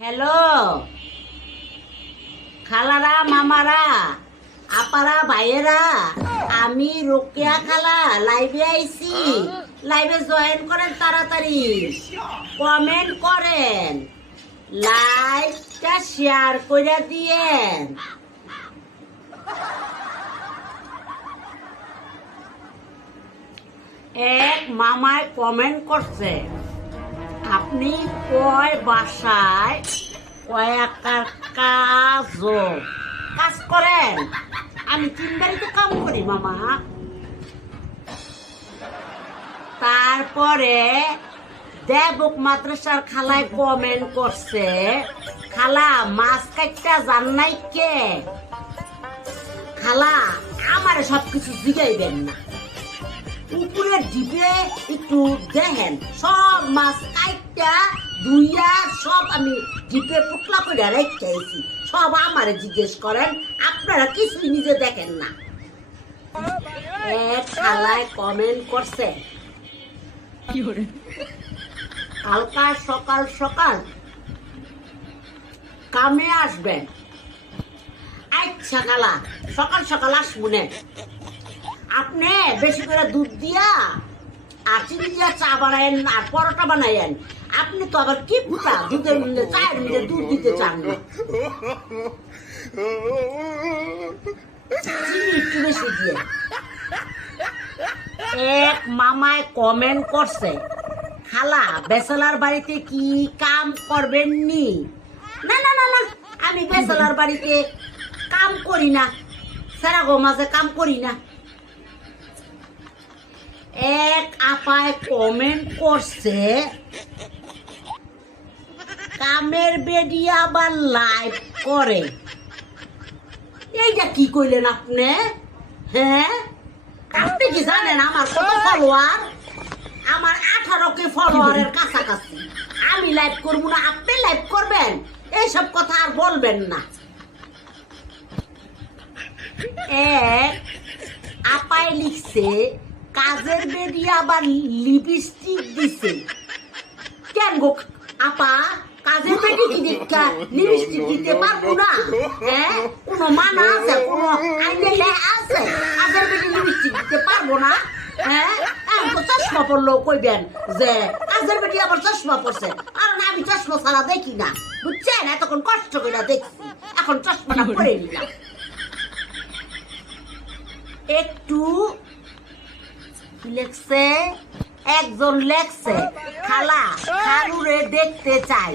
Hello খালারা মামারা আপারা ভাইয়েরা, আমি রোকেয়া খালা লাইভে আইছি। লাইভে জয়েন করেন, তাড়াতাড়ি কমেন্ট করেন, লাইকটা শেয়ার করে দিয়েন। এক মামায় কমেন্ট করছে, আপনি কয় বাসায় কাজ করেন? আমি 3 বাড়িতে কাম করি মামা। তারপরে দেবক মাদ্রাসার খালায় কমেন্ট করছে, খালা মাছ কাটটা জান নাই কে? খালা আমারে সবকিছু জিগাইবেন না, উপরের ডিপে একটু দেখেন, সব মাছ কাইটা ধুইয়া সব আমি ডিপে পুটলা করে রেখেছি। সব আমারে জিজ্ঞেস করেন, আপনারা কিছুই নিজে দেখেন না। এক খালায় কমেন্ট করছে, কালকা সকাল সকাল কামে আসবেন। আচ্ছা খালা, সকাল সকাল আসবো না। আপনি বেশি করে দুধ দিয়া আর চিনি দিয়া চা বানায়েন আর পরোটা বানায়েন। আপনি তো আবার কি ফুটা দুধের মধ্যে চায়ের মধ্যে দুধ দিতে চান না, চিনি একটু বেশি দিয়ে। এক মামায় কমেন্ট করছে, খালা বেচেলার বাড়িতে কি কাম করবেন নি? না না না না, আমি বেচেলার বাড়িতে কাম করি না, সারা গো মাঝে কাম করি না। এক আপায় কমেন্ট করছে, কামের বেডি আবার লাইভ করে। এইটা কি কইলেন আপনি? হ্যাঁ, আপনি কি জানেন আমার কত ফলোয়ার? আমার 18K ফলোয়ারের কাছাকাছি। আমি লাইভ করবো না, আপনি লাইভ করবেন? এইসব কথা আর বলবেন না। এক আপায় লিখছে, কাজের বেডি আবার লিপস্টিক দিছে। কেন গো আপা, কাজের বেডি কি দেখা লিপস্টিক দিতে পারবো না? হ্যাঁ, কোনো মানা আছে, কোনো আইনে আছে কাজের বেডি লিপস্টিক দিতে পারবো না? হ্যাঁ, এখন তো চশমা পড়লেও কইবেন যে কাজের বেডি আবার চশমা পড়ছে, কারণ আমি চশমা ছাড়া দেখি না, বুঝছেন? এতক্ষণ কষ্ট করে দেখছি, এখন চশমাটা পরে নিলাম। একটু লেখছে, একজন লেখছে, খালা খারুরে দেখতে চাই।